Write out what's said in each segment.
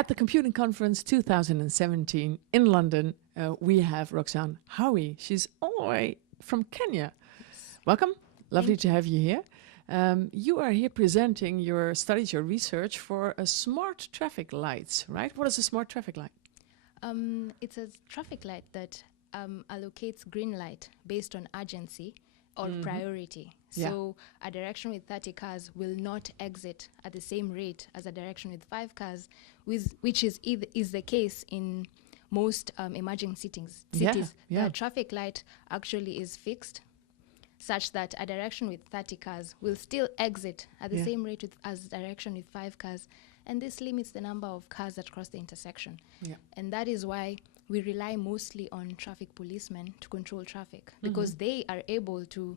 At the Computing Conference 2017 in London, we have Roxanne Hawi. She's all the way from Kenya. Yes. Welcome. Lovely to have you here. You are here presenting your studies, your research for a smart traffic lights, right? What is a smart traffic light? It's a traffic light that allocates green light based on urgency or priority. So a direction with 30 cars will not exit at the same rate as a direction with 5 cars, which is the case in most emerging cities. The traffic light actually is fixed such that a direction with 30 cars will still exit at the same rate as a direction with 5 cars. And this limits the number of cars that cross the intersection. And that is why we rely mostly on traffic policemen to control traffic, because they are able to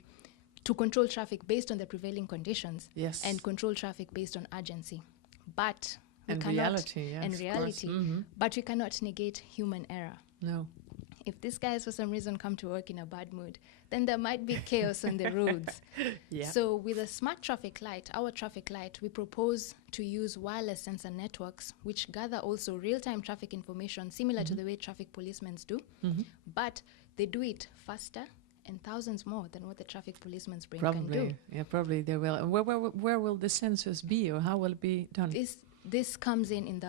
control traffic based on the prevailing conditions and control traffic based on urgency. But but we cannot negate human error. No. If these guys for some reason come to work in a bad mood, then there might be chaos on the roads. So with a smart traffic light, our traffic light, we propose to use wireless sensor networks which gather also real-time traffic information similar to the way traffic policemen do, but they do it faster and thousands more than what the traffic policeman's brain can do. Yeah, probably they will. And where will the sensors be, or how will it be done? This comes in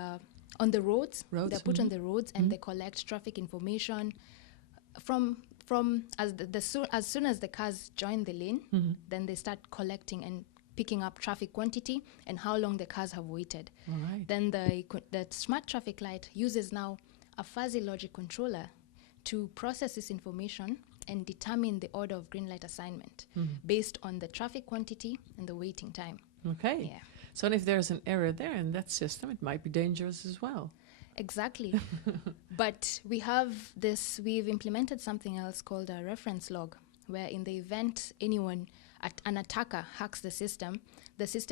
on the roads. They're put on the roads and they collect traffic information from as soon as the cars join the lane, then they start collecting and picking up traffic quantity and how long the cars have waited. Then the smart traffic light uses now a fuzzy logic controller to process this information and determine the order of green light assignment based on the traffic quantity and the waiting time. Okay. So if there's an error there in that system, it might be dangerous as well. Exactly. But we've implemented something else called a reference log, where in the event an attacker hacks the system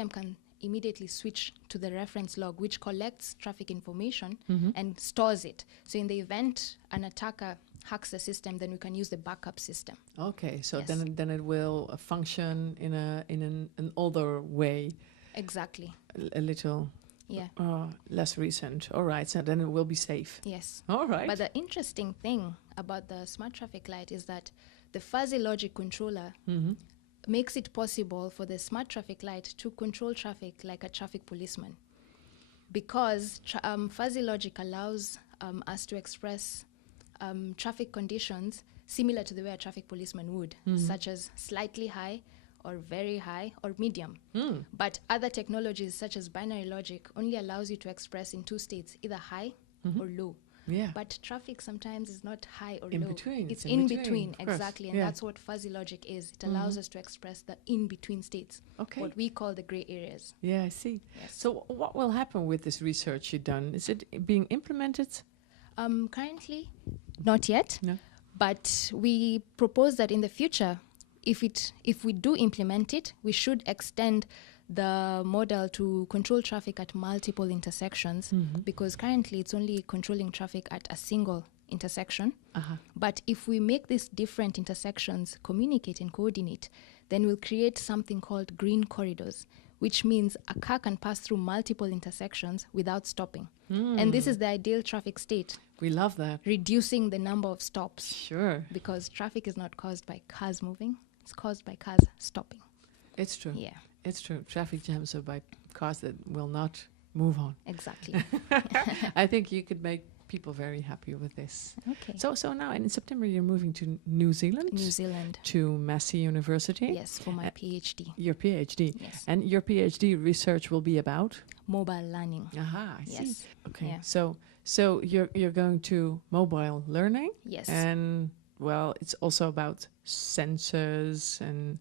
can immediately switch to the reference log, which collects traffic information and stores it. So in the event an attacker hacks the system, then we can use the backup system. Okay, so then it will function in an older way. Exactly. A little less recent. All right, so then it will be safe. Yes. All right. But the interesting thing about the smart traffic light is that the fuzzy logic controller makes it possible for the smart traffic light to control traffic like a traffic policeman, because fuzzy logic allows us to express traffic conditions similar to the way a traffic policeman would, such as slightly high or very high or medium. But other technologies such as binary logic only allows you to express in 2 states, either high or low. But traffic sometimes is not high or low. It's in between, exactly. And that's what fuzzy logic is. It allows us to express the in-between states, what we call the gray areas. Yeah, I see. So what will happen with this research you've done? Is it being implemented? Currently, not yet. No. But we propose that in the future, if we do implement it, we should extend the model to control traffic at multiple intersections, because currently it's only controlling traffic at a single intersection. But if we make these different intersections communicate and coordinate, then we'll create something called green corridors, which means a car can pass through multiple intersections without stopping. And this is the ideal traffic state. We love that. Reducing the number of stops. Sure. Because traffic is not caused by cars moving, it's caused by cars stopping. It's true. Yeah. It's true. Traffic jams are by cars that will not move on. Exactly. I think you could make people very happy with this. Okay. So now in September you're moving to New Zealand. To Massey University. Yes, for my PhD. Your PhD. Yes. And your PhD research will be about mobile learning. Aha, I see. Yes. Okay. Yeah. So you're going to mobile learning. Yes. And well, it's also about sensors and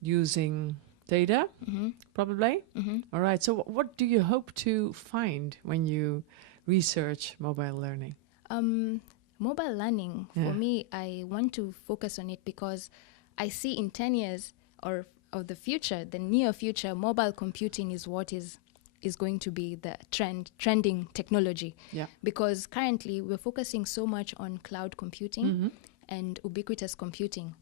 using data, probably. All right. So what do you hope to find when you research mobile learning? Mobile learning, for me, I want to focus on it because I see in 10 years or of the future, the near future, mobile computing is what is going to be the trending technology. Because currently we're focusing so much on cloud computing and ubiquitous computing.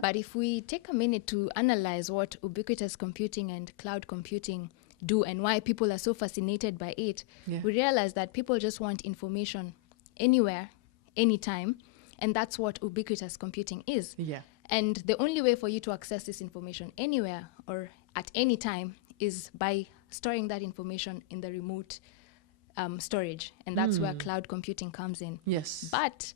But if we take a minute to analyze what ubiquitous computing and cloud computing do and why people are so fascinated by it, we realize that people just want information anywhere, anytime, and that's what ubiquitous computing is. Yeah. And the only way for you to access this information anywhere or at any time is by storing that information in the remote storage, and that's where cloud computing comes in. Yes. But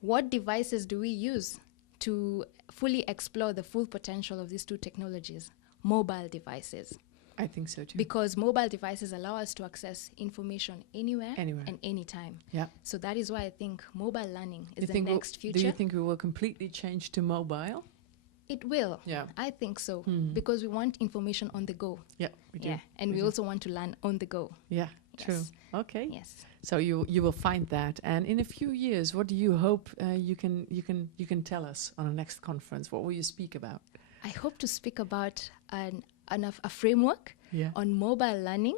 what devices do we use to fully explore the full potential of these two technologies? Mobile devices. I think so too. Because mobile devices allow us to access information anywhere and anytime. Yeah. So that is why I think mobile learning is the next future. Do you think we will completely change to mobile? It will. Yeah. I think so. Because we want information on the go. Yeah, we do. Yeah. And we also want to learn on the go. Yeah, true. Yes. Okay. Yes. So you will find that, and in a few years, what do you hope you can tell us on the next conference? What will you speak about? I hope to speak about a framework on mobile learning,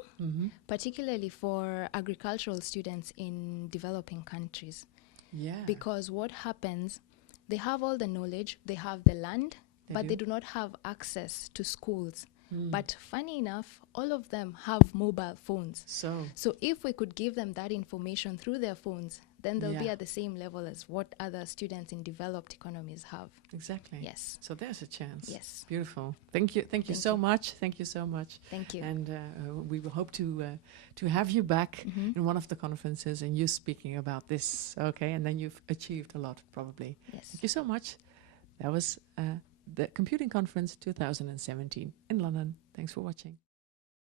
particularly for agricultural students in developing countries. Yeah. Because what happens, they have all the knowledge, they have the land, but they do not have access to schools. But funny enough, all of them have mobile phones. So if we could give them that information through their phones, then they'll be at the same level as what other students in developed economies have. Exactly. Yes. So there's a chance. Yes. Beautiful. Thank you. Thank you so much. Thank you so much. Thank you. And we will hope to have you back in one of the conferences and you speaking about this. Okay. And then you've achieved a lot, probably. Yes. Thank you so much. That was the Computing Conference 2017 in London. Thanks for watching.